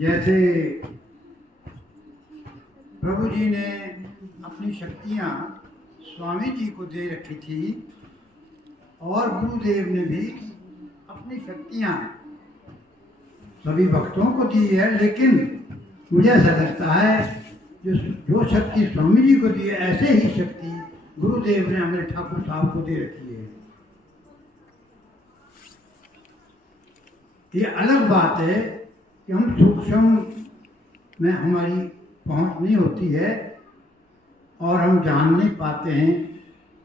जैसे प्रभु जी ने अपनी शक्तियाँ स्वामी जी को दे रखी थी और गुरुदेव ने भी अपनी शक्तियाँ सभी भक्तों को दी है, लेकिन मुझे ऐसा लगता है जो शक्ति स्वामी जी को दी है, ऐसे ही शक्ति गुरुदेव ने हमारे ठाकुर साहब को दे रखी है। ये अलग बात है कि हम सूक्ष्म में हमारी पहुंच नहीं होती है और हम जान नहीं पाते हैं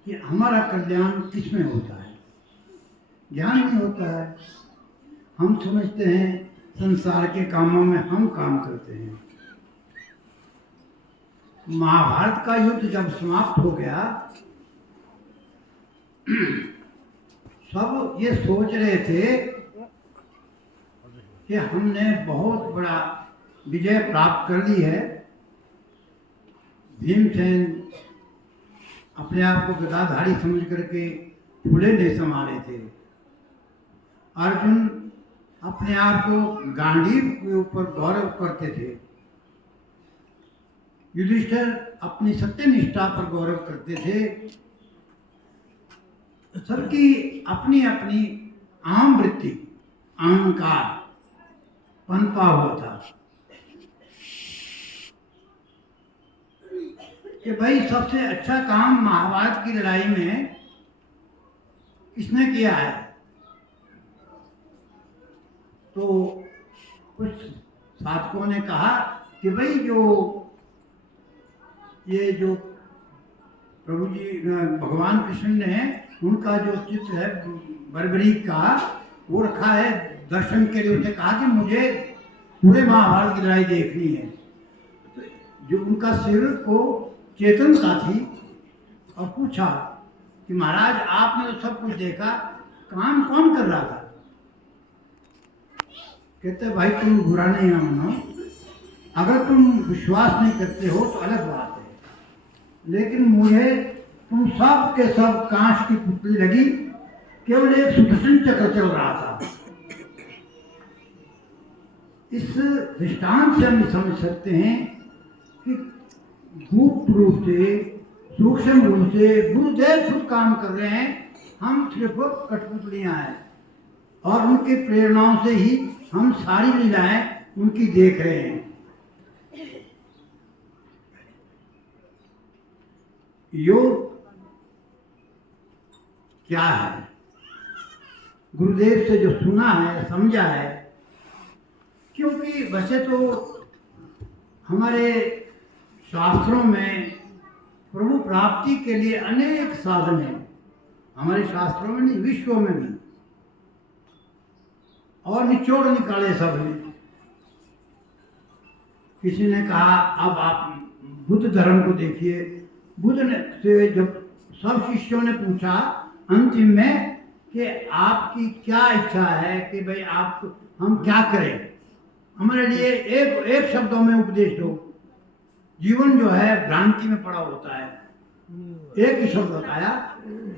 कि हमारा कल्याण किस में होता है। ज्ञान नहीं होता है। हम समझते हैं संसार के कामों में हम काम करते हैं। महाभारत का युद्ध जब समाप्त हो गया, सब ये सोच रहे थे कि हमने बहुत बड़ा विजय प्राप्त कर ली है। भीमसेन अपने आप को गदाधारी समझ करके फूले नहीं संभाले थे। अर्जुन अपने आप को गांडीव के ऊपर गौरव करते थे। युधिष्ठिर अपनी सत्यनिष्ठा पर गौरव करते थे। सबकी अपनी अपनी आम वृत्ति, अहंकार पनपा हुआ था कि भाई सबसे अच्छा काम महाभारत की लड़ाई में किसने किया है। तो कुछ साधकों ने कहा कि भाई जो प्रभु जी भगवान कृष्ण ने उनका जो चित्र है बर्बरीक का वो रखा है दर्शन के लिए। उसने कहा कि मुझे पूरे महाभारत की लड़ाई देखनी है। तो जो उनका सिर को चेतनता थी और पूछा कि महाराज आपने तो सब कुछ देखा, काम कौन कर रहा था। कहते भाई तुम बुरा नहीं मानो, अगर तुम विश्वास नहीं करते हो तो अलग बात है, लेकिन मुझे तुम सब के सब कांच की पुतली लगी, केवल एक सुदर्शन चक्र चल रहा था। इस दृष्टांत से हम समझ सकते हैं कि गुप्त रूप से, सूक्ष्म रूप से गुरुदेव खुद काम कर रहे हैं, हम सिर्फ कठपुतलियां हैं और उनकी प्रेरणाओं से ही हम सारी लीलाएं उनकी देख रहे हैं। योग क्या है? गुरुदेव से जो सुना है, समझा है, क्योंकि वैसे तो हमारे शास्त्रों में प्रभु प्राप्ति के लिए अनेक साधन हैं, हमारे शास्त्रों में नहीं, विश्व में भी, और निचोड़ निकाले सब ने। किसी ने कहा अब आप बुद्ध धर्म को देखिए। बुद्ध ने से जब सब शिष्यों ने पूछा अंतिम में कि आपकी क्या इच्छा है कि भाई आप हम क्या करें, हमारे लिए एक शब्दों में उपदेश दो। जीवन जो है भ्रांति में पड़ा होता है। एक ही शब्द बताया,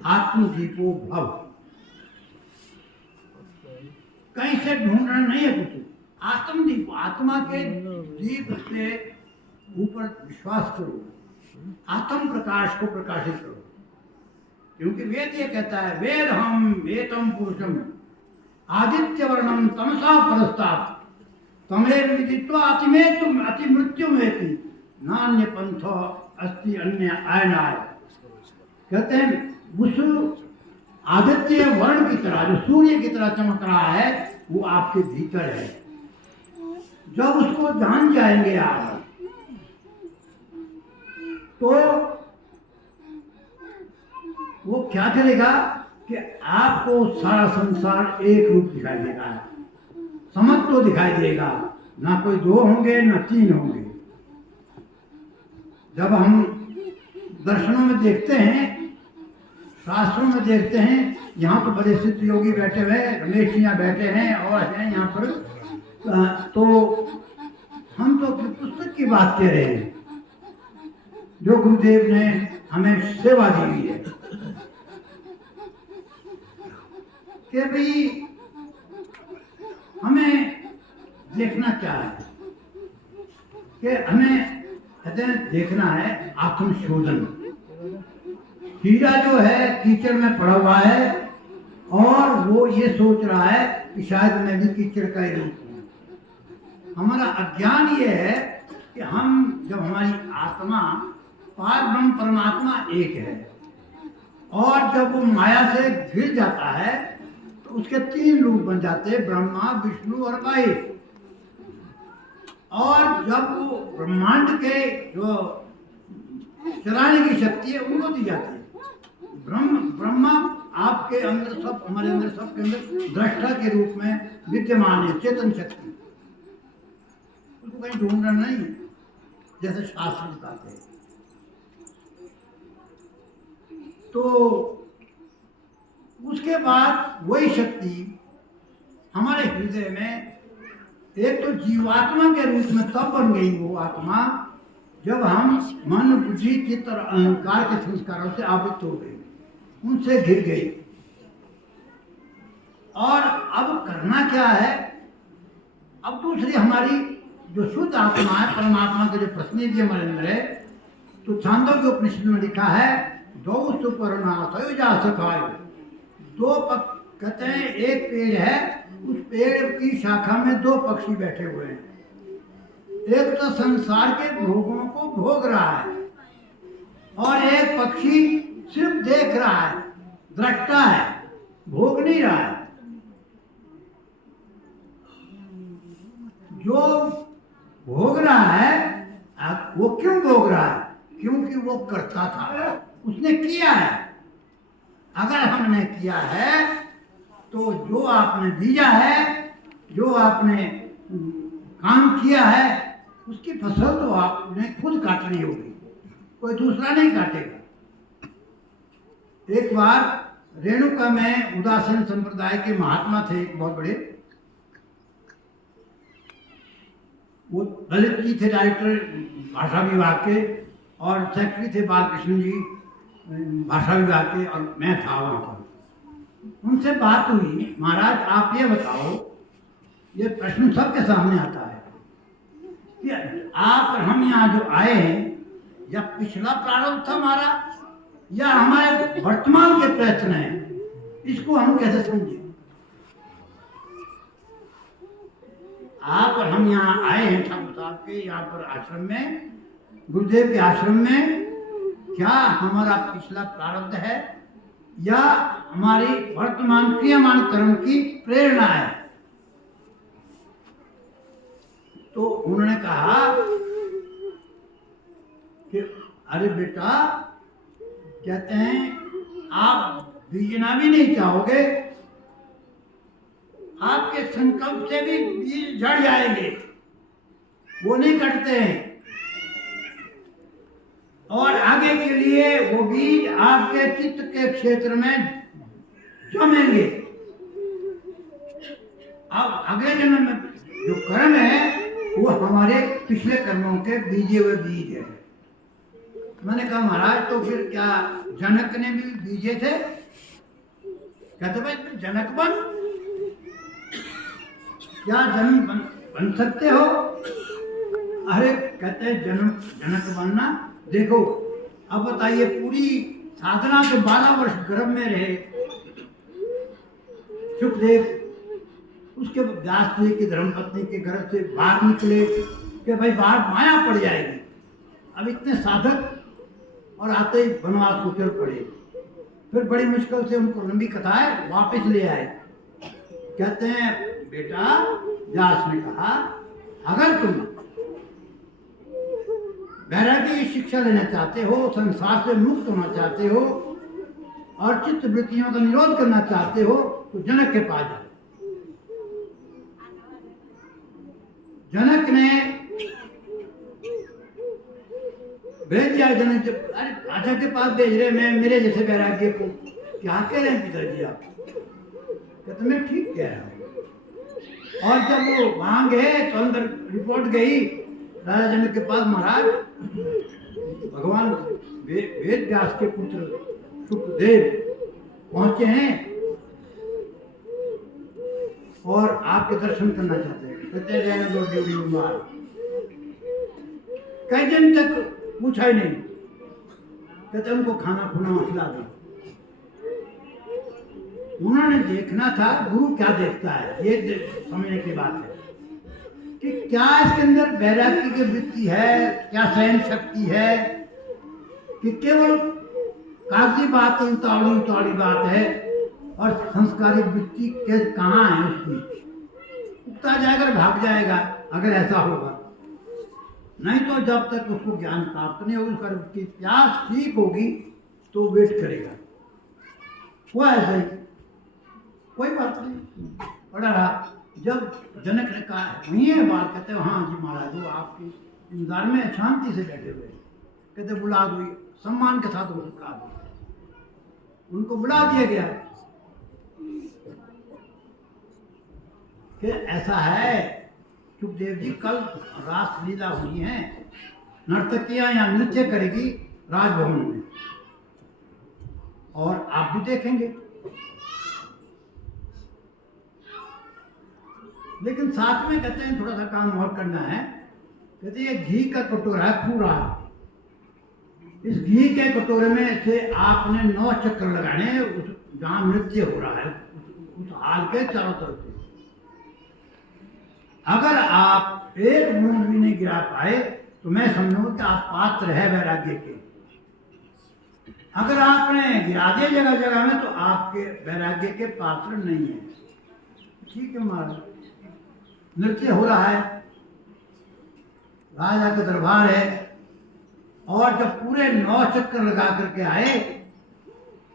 आत्मदीपो भव। कहीं से ढूंढना नहीं है कुछ। आत्मदीप, आत्मा के दीप से ऊपर विश्वास करो, आत्म प्रकाश को प्रकाशित करो। क्योंकि वेद ये कहता है, वेद हम वेतम पुरुषम आदित्य वर्णम तमसा परस्तात् तमेव विदित्वा अतिमेतुम अति मृत्युमेति नान्य पंथो अस्ति अन्य आयनाय। कहते हैं उस आदित्य वर्ण की तरह, जो सूर्य की तरह चमक रहा है, वो आपके भीतर है। जब उसको जान जाएंगे आप, तो वो क्या करेगा कि आपको सारा संसार एक रूप दिखाई देगा, समत्व दिखाई देगा। ना कोई दो होंगे ना तीन होंगे। जब हम दर्शनों में देखते हैं, शास्त्रों में देखते हैं, यहाँ तो बड़े सिद्ध योगी बैठे हुए, रमेश जी यहाँ बैठे हैं और हैं यहाँ पर, तो हम तो अपनी पुस्तक की बात कह रहे हैं जो गुरुदेव ने हमें सेवा दी हुई है कि भाई हमें देखना क्या है। कि हमें कहते हैं देखना है आत्मशोधन। हीरा जो है कीचड़ में पड़ा हुआ है और वो ये सोच रहा है कि शायद मैं भी कीचड़ का ही रूप हूँ। हमारा अज्ञान ये है कि हम जब हमारी आत्मा पार ब्रह्म परमात्मा एक है और जब वो माया से घिर जाता है तो उसके 3 रूप बन जाते हैं, ब्रह्मा विष्णु और महेश। और जब वो ब्रह्मांड के जो चलाने की शक्ति है उनको दी जाती है। ब्रह्मा आपके अंदर सब, हमारे अंदर सबके अंदर दृष्टा के रूप में विद्यमान है, चेतन शक्ति। उसको कहीं ढूंढना नहीं है, जैसे शास्त्र बताते हैं। तो उसके बाद वही शक्ति हमारे हृदय में एक तो जीवात्मा के रूप में तब बन गई वो आत्मा जब हम मन बुद्धि चित्त और अहंकार के संस्कारों से आवृत हो गए, उनसे घिर गई। और अब करना क्या है? अब दूसरी हमारी जो शुद्ध आत्मा है, परमात्मा के जो प्रतिनिधि हमारे अंदर है, तो छांदोग्य उपनिषद में लिखा है दो सुपर्णा सयुजा सखाय। कहते हैं एक पेड़ है, उस पेड़ की शाखा में 2 पक्षी बैठे हुए हैं। एक तो संसार के भोगों को भोग रहा है और एक पक्षी सिर्फ देख रहा है, दृष्टा है, भोग नहीं रहा है। जो भोग रहा है वो क्यों भोग रहा है? क्योंकि वो करता था, उसने किया है। अगर हमने किया है तो जो आपने दिया है, जो आपने काम किया है, उसकी फसल तो आपने खुद काटनी होगी, कोई दूसरा नहीं काटेगा। एक बार रेणुका में उदासीन संप्रदाय के महात्मा थे, एक बहुत बड़े, वो ललित जी थे डायरेक्टर भाषा विभाग के और सेक्रेटरी थे बालकृष्ण जी भाषा विभाग के, और मैं था वहाँ पर। उनसे बात हुई, महाराज आप ये बताओ, ये प्रश्न सबके सामने आता है कि आप और हम यहाँ जो आए हैं, या पिछला प्रारंभ था हमारा या हमारे वर्तमान के प्रयत्न हैं, इसको हम कैसे समझे? आप और हम यहाँ आए हैं ठाकुर साहब के यहाँ पर आश्रम में, गुरुदेव के आश्रम में, क्या हमारा पिछला प्रारब्ध है या हमारी वर्तमान क्रियमान कर्म की प्रेरणा है? तो उन्होंने कहा कि अरे बेटा, कहते हैं आप बीजना भी नहीं चाहोगे, आपके संकल्प से भी बीज झड़ जाएंगे, वो नहीं कटते हैं, और आगे के लिए वो बीज आपके चित्त के क्षेत्र में जमेंगे। अब अगले जन्म में जो कर्म है वो हमारे पिछले कर्मों के बीजे हुए बीज है। मैंने कहा महाराज तो फिर क्या जनक ने भी बीजे थे? कहते भाई जनक बन, क्या जन्म बन सकते हो? अरे कहते जनक बनना, देखो अब बताइए, पूरी साधना के 12 वर्ष गर्भ में रहे सुखदेव, उसके व्यास जी की धर्मपत्नी के घर से बाहर निकले कि भाई बाहर माया पड़ जाएगी। अब इतने साधक और आते ही वनवास को चल पड़े। फिर बड़ी मुश्किल से उनको लंबी कथाएं वापस ले आए। कहते हैं बेटा, व्यास ने कहा अगर तुम वैराग्य की शिक्षा लेना चाहते हो, संसार से मुक्त होना चाहते हो और चित्त वृत्तियों का निरोध करना चाहते हो, तो जनक के पास जाओ। जनक ने भेज दिया। जनक जब अरे राजा के पास भेज रहे, मैं मेरे जैसे वैराग्य को क्या कह रहे हैं पिताजी आप? कहते मैं ठीक कह रहा हूँ। और जब वो वहां गए तो अंदर रिपोर्ट गई राजा जनक के पास, महाराज भगवान वेद व्यास के पुत्र सुखदेव पहुंचे हैं और आपके दर्शन करना चाहते हैं। कहते रहने दो ड्यूटी कई दिन तक पूछा ही नहीं, कहते उनको खाना खुना खिला दो। उन्होंने देखना था गुरु क्या देखता है, ये समझने की बात है कि क्या इसके अंदर वैराग्य की वृत्ति है, क्या सहन शक्ति है, कि केवल कागजी बात उतावली बात है और संस्कारी वृत्ति के कहाँ है उसकी। उगता जाएगा और भाग जाएगा अगर ऐसा होगा, नहीं तो जब तक उसको ज्ञान प्राप्त नहीं होगी, उसकी प्यास ठीक होगी तो वेट करेगा। वो ऐसा ही, कोई बात नहीं, पड़ा रहा। जब जनक ने कहा वही है बात, कहते हैं हाँ जी महाराज, वो आपके इंतजार में शांति से बैठे हुए, कहते बुला दो, सम्मान के साथ उनको बुला दो। उनको बुला दिया गया कि ऐसा है सुखदेव जी, कल रास लीला हुई है, नर्तकियां या नृत्य करेगी राजभवन में और आप भी देखेंगे, लेकिन साथ में कहते हैं थोड़ा सा काम और करना है। कहते ये घी का कटोरा है पूरा, इस घी के कटोरे में से आपने 9 चक्कर लगाने उस जहां नृत्य हो रहा है उस हाल के चारों तरफ से। अगर आप एक बूंद भी नहीं गिरा पाए तो मैं समझूंगा कि आप पात्र है वैराग्य के। अगर आपने गिरा दिया जगह जगह में तो आपके वैराग्य के पात्र नहीं है। ठीक है महाराज, नृत्य हो रहा है, राजा का दरबार है, और जब पूरे 9 चक्कर लगा करके आए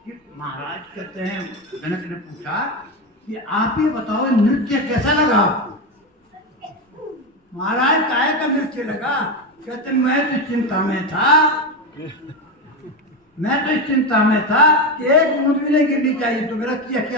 कि महाराज, कहते हैं जनक ने पूछा कि आप ही बताओ नृत्य कैसा लगा आपको। महाराज काय का नृत्य लगा, कहते मैं तो इस चिंता में था कि एक बूंद भी नहीं गिरनी चाहिए, तो मेरा किया क्या